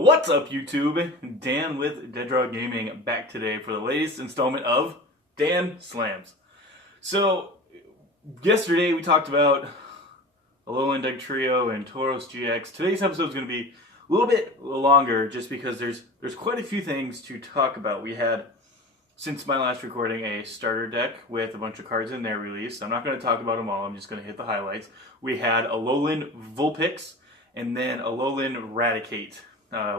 What's up, YouTube? Dan with Dead Draw Gaming back today for the latest installment of Dan Slams. So, yesterday we talked about Alolan Doug Trio and Tauros GX. Today's episode is going to be a little bit longer just because there's quite a few things to talk about. We had, since my last recording, a starter deck with a bunch of cards in there released. I'm not going to talk about them all, I'm just going to hit the highlights. We had Alolan Vulpix and then Alolan Raticate,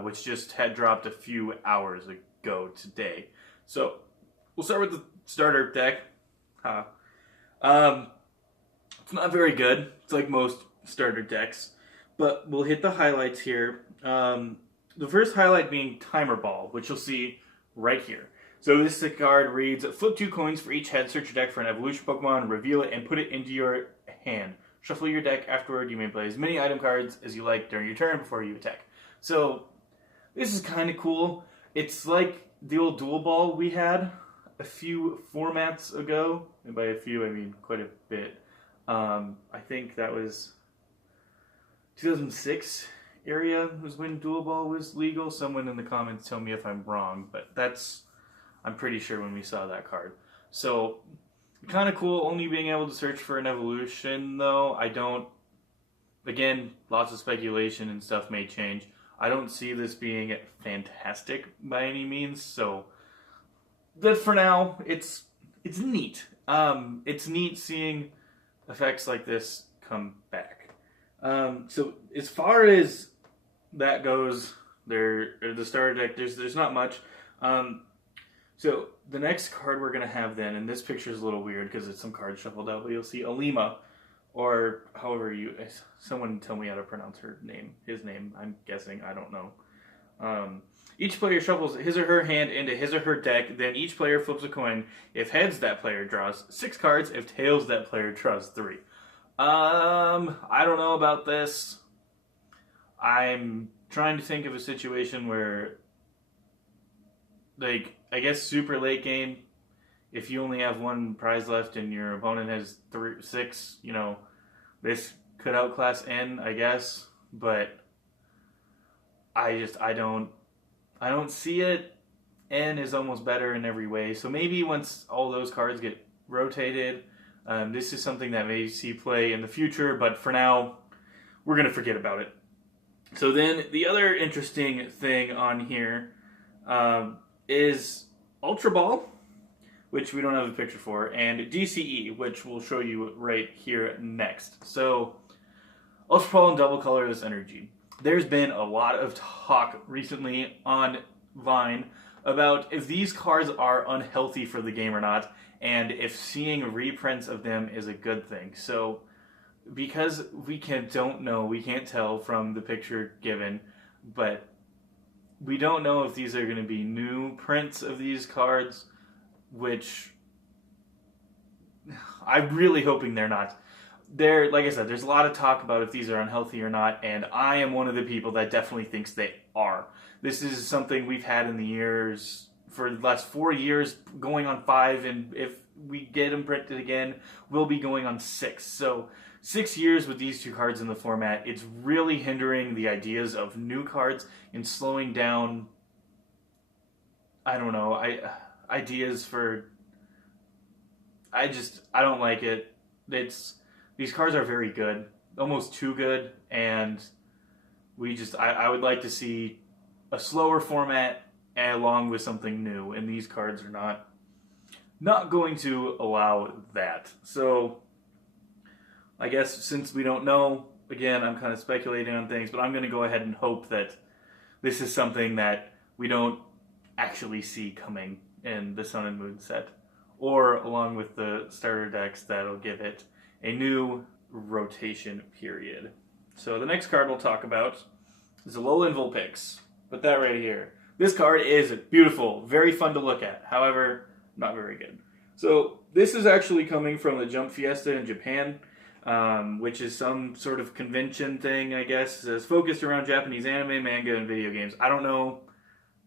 which just had dropped a few hours ago today. So, we'll start with the starter deck. It's not very good. It's like most starter decks. But we'll hit the highlights here. The first highlight being Timer Ball, which you'll see right here. So this card reads, flip 2 coins for each head, search your deck for an evolution Pokemon, reveal it, and put it into your hand. Shuffle your deck afterward. You may play as many item cards as you like during your turn before you attack. So, this is kind of cool. It's like the old Dual Ball we had a few formats ago. And by a few, I mean quite a bit. I think that was 2006 area was when Dual Ball was legal. Someone in the comments tell me if I'm wrong, but I'm pretty sure when we saw that card. So, kind of cool only being able to search for an evolution, though. Again, lots of speculation and stuff may change. I don't see this being fantastic by any means, so but for now, it's neat. It's neat seeing effects like this come back. So as far as that goes, the starter deck, there's not much. So the next card we're gonna have then, and this picture is a little weird because it's some cards shuffled out, but you'll see Alima, or however someone tell me how to pronounce his name, I'm guessing, I don't know. Each player shuffles his or her hand into his or her deck, then each player flips a coin. If heads, that player draws 6 cards. If tails, that player draws 3. I don't know about this. I'm trying to think of a situation where, like, I guess super late game, if you only have 1 prize left and your opponent has 6, this could outclass N, I guess, but I don't see it. N is almost better in every way, so maybe once all those cards get rotated, this is something that may see play in the future, but for now, we're going to forget about it. So then, the other interesting thing on here is Ultra Ball, which we don't have a picture for, and DCE, which we'll show you right here next. So, Ultra Ball and Double Colorless Energy. There's been a lot of talk recently on Vine about if these cards are unhealthy for the game or not, and if seeing reprints of them is a good thing. So, because we can't tell from the picture given, but we don't know if these are going to be new prints of these cards, which I'm really hoping they're not. Like I said, there's a lot of talk about if these are unhealthy or not, and I am one of the people that definitely thinks they are. This is something we've had in the years, for the last 4 years, going on 5, and if we get them printed again, we'll be going on 6. So, 6 years with these 2 cards in the format, it's really hindering the ideas of new cards and slowing down, ideas for... I don't like it. These cards are very good, almost too good, and I would like to see a slower format along with something new, and these cards are not going to allow that. So, I guess since we don't know, again, I'm kind of speculating on things, but I'm going to go ahead and hope that this is something that we don't actually see coming in the Sun and Moon set, or along with the starter decks that'll give it a new rotation period. So the next card we'll talk about is Alolan Vulpix. Put that right here. This card is beautiful, very fun to look at. However, not very good. So this is actually coming from the Jump Fiesta in Japan, which is some sort of convention thing, I guess. It's focused around Japanese anime, manga, and video games. I don't know.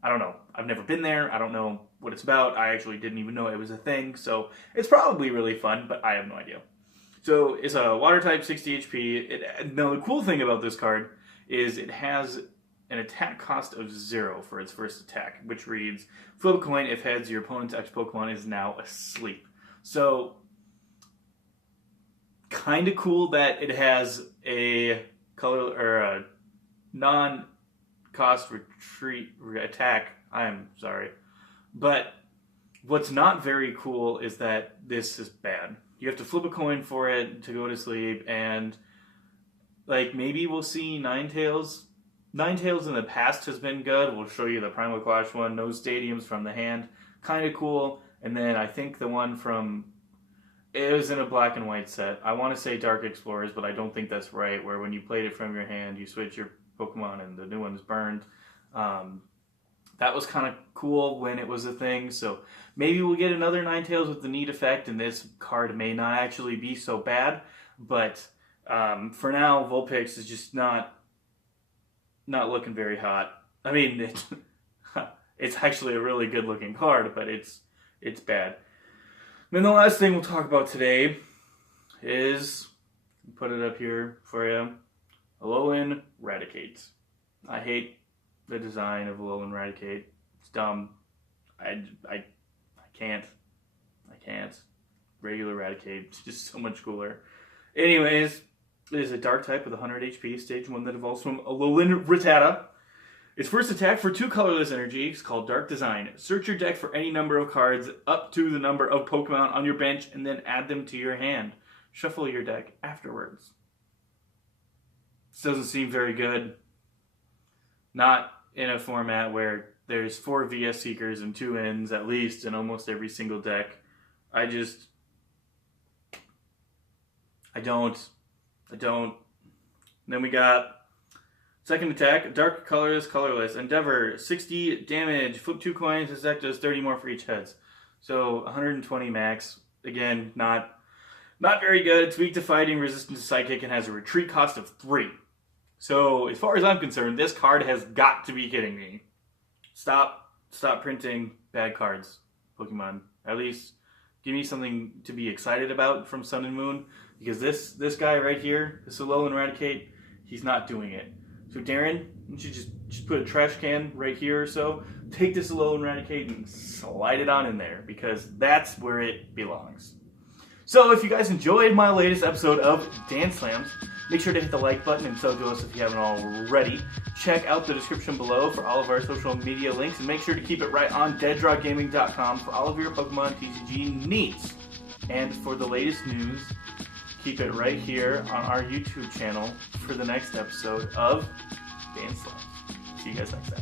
I've never been there. I don't know what it's about. I actually didn't even know it was a thing. So it's probably really fun, but I have no idea. So it's a water type, 60 HP. Now the cool thing about this card is it has an attack cost of 0 for its first attack, which reads, flip a coin. If heads, your opponent's X Pokemon is now asleep. So, kind of cool that it has a color or a non-cost attack. I'm sorry. But what's not very cool is that this is bad. You have to flip a coin for it to go to sleep, and like maybe we'll see Ninetales. Ninetales in the past has been good. We'll show you the Primal Clash one. No stadiums from the hand. Kind of cool. And then I think the one from... It was in a black and white set. I want to say Dark Explorers, but I don't think that's right, where when you played it from your hand, you switch your Pokemon and the new one's burned. That was kind of cool when it was a thing. So maybe we'll get another Ninetales with the neat effect, and this card may not actually be so bad. But for now, Vulpix is just not looking very hot. I mean, it's actually a really good looking card, but it's bad. And then the last thing we'll talk about today is, put it up here for you, Alolan Raticate. I hate the design of Alolan Raticate. It's dumb. I can't. Regular Raticate, it's just so much cooler. Anyways, it is a dark type with 100 HP, stage 1 that evolves from Alolan Rattata. Its first attack for 2 colorless energy is called Dark Design. Search your deck for any number of cards up to the number of Pokemon on your bench and then add them to your hand. Shuffle your deck afterwards. This doesn't seem very good. Not in a format where there's 4 VS Seekers and 2 Ins at least in almost every single deck. I don't. And then we got second attack, dark colorless. Endeavor, 60 damage, flip 2 coins, this deck does 30 more for each heads. So 120 max. Again, not very good. It's weak to fighting, resistant to psychic, and has a retreat cost of 3. So as far as I'm concerned, this card has got to be kidding me. Stop printing bad cards, Pokemon. At least give me something to be excited about from Sun and Moon. Because this guy right here, this Alolan Raticate, he's not doing it. So Darren, you should just put a trash can right here or so. Take this Alolan Raticate and slide it on in there, because that's where it belongs. So if you guys enjoyed my latest episode of Dance Slams, make sure to hit the like button and so to us if you haven't already. Check out the description below for all of our social media links, and make sure to keep it right on deaddrawgaming.com for all of your Pokemon TCG needs. And for the latest news, keep it right here on our YouTube channel for the next episode of Dance Slams. See you guys next time.